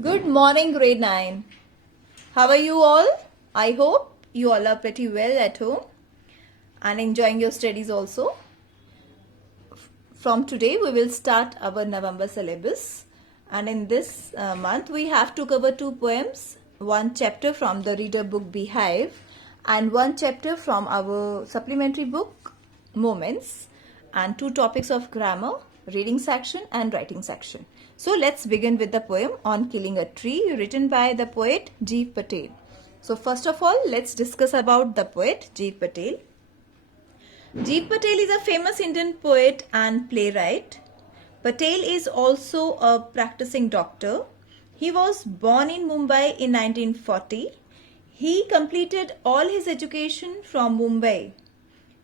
Good morning, grade 9. How are you all? I hope you all are pretty well at home and enjoying your studies also. From today, we will start our November syllabus, and in this month, we have to cover two poems, one chapter from the reader book Beehive, and one chapter from our supplementary book Moments, and two topics of grammar, reading section and writing section. So let's begin with the poem On Killing a Tree, written by the poet Jeev Patel. So first of all, let's discuss about the poet Jeev Patel. Jeev Patel is a famous Indian poet and playwright. Patel is also a practicing doctor. He was born in Mumbai in 1940. He completed all his education from Mumbai.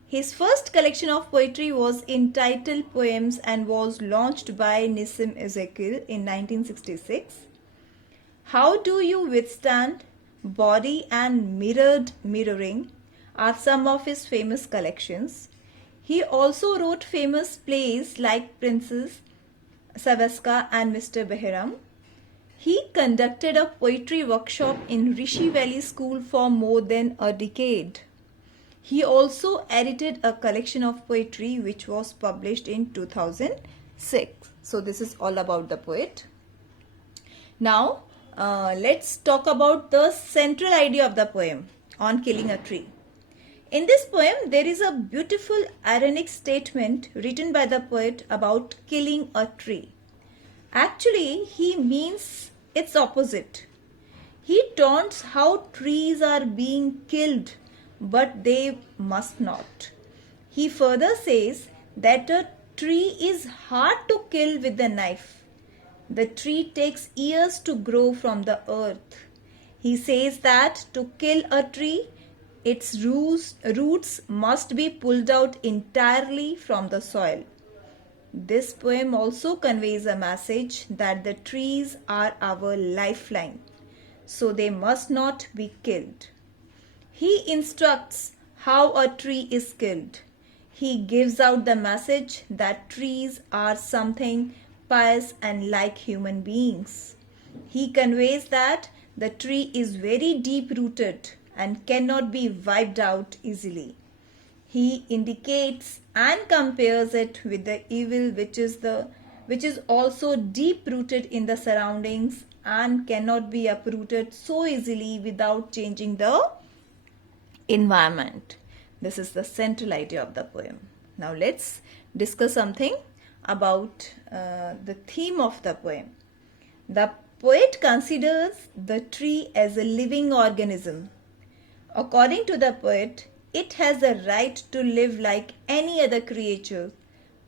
His first collection of poetry was entitled Poems and was launched by Nissim Ezekiel in 1966. How Do You Withstand? Body and Mirrored Mirroring are some of his famous collections. He also wrote famous plays like Princess Savaska and Mr. Behram. He conducted a poetry workshop in Rishi Valley School for more than a decade. He also edited a collection of poetry which was published in 2006. So this is all about the poet. Now let's talk about the central idea of the poem On Killing a Tree. In this poem, there is a beautiful ironic statement written by the poet about killing a tree. Actually, he means its opposite. He taunts how trees are being killed, but they must not. He further says that a tree is hard to kill with a knife. The tree takes years to grow from the earth. He says that to kill a tree, its roots must be pulled out entirely from the soil. This poem also conveys a message that the trees are our lifeline, so they must not be killed. He instructs how a tree is killed. He gives out the message that trees are something pious and like human beings. He conveys that the tree is very deep rooted and cannot be wiped out easily. He indicates and compares it with the evil which is also deep rooted in the surroundings and cannot be uprooted so easily without changing the environment. This is the central idea of the poem. Now let's discuss something about the theme of the poem. The poet considers the tree as a living organism. According to the poet, it has a right to live like any other creature,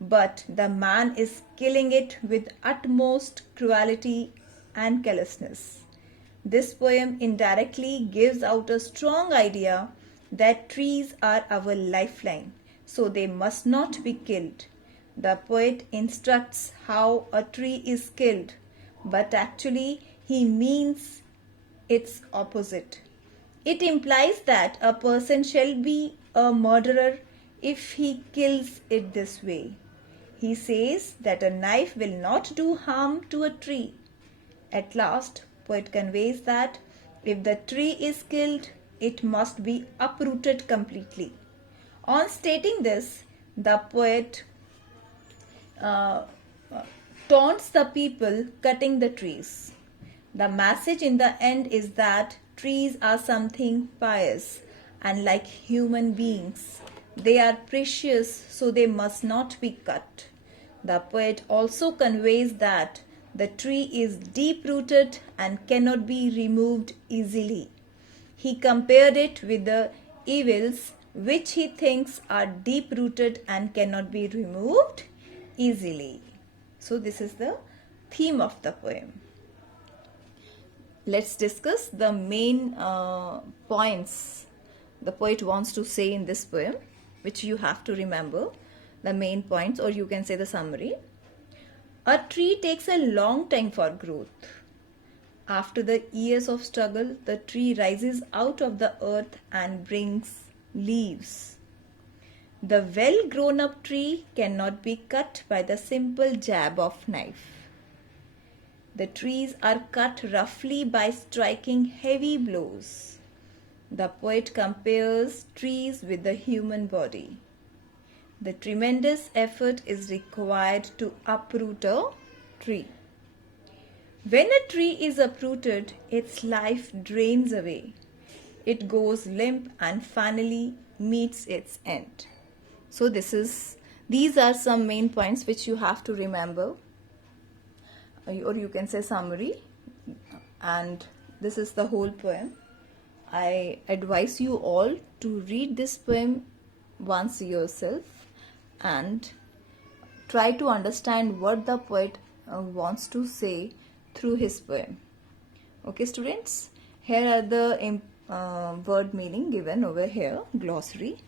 but the man is killing it with utmost cruelty and callousness. This poem indirectly gives out a strong idea that trees are our lifeline, so they must not be killed. The poet instructs how a tree is killed, but actually he means its opposite. It implies that a person shall be a murderer if he kills it this way. He says that a knife will not do harm to a tree. At last, poet conveys that if the tree is killed, it must be uprooted completely. On stating this, the poet taunts the people cutting the trees. The message in the end is that trees are something pious and like human beings. They are precious, so they must not be cut. The poet also conveys that the tree is deep rooted and cannot be removed easily. He compared it with the evils which he thinks are deep rooted and cannot be removed easily. So this is the theme of the poem. Let's discuss the main points the poet wants to say in this poem, which you have to remember, the main points, or you can say the summary. A tree takes a long time for growth. After the years of struggle, the tree rises out of the earth and brings leaves. The well grown up tree cannot be cut by the simple jab of knife. The trees are cut roughly by striking heavy blows. The poet compares trees with the human body. The tremendous effort is required to uproot a tree. When a tree is uprooted, its life drains away. It goes limp and finally meets its end. So these are some main points which you have to remember, or you can say summary, and this is the whole poem. I advise you all to read this poem once yourself and try to understand what the poet wants to say through his poem. Okay, students, here are the word meaning given over here, glossary.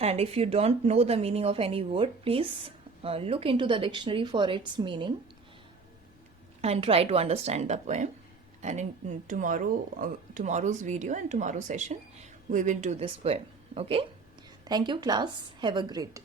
And if you don't know the meaning of any word, please look into the dictionary for its meaning and try to understand the poem. And in tomorrow's video and tomorrow's session, we will do this poem. Okay, thank you class, have a great day.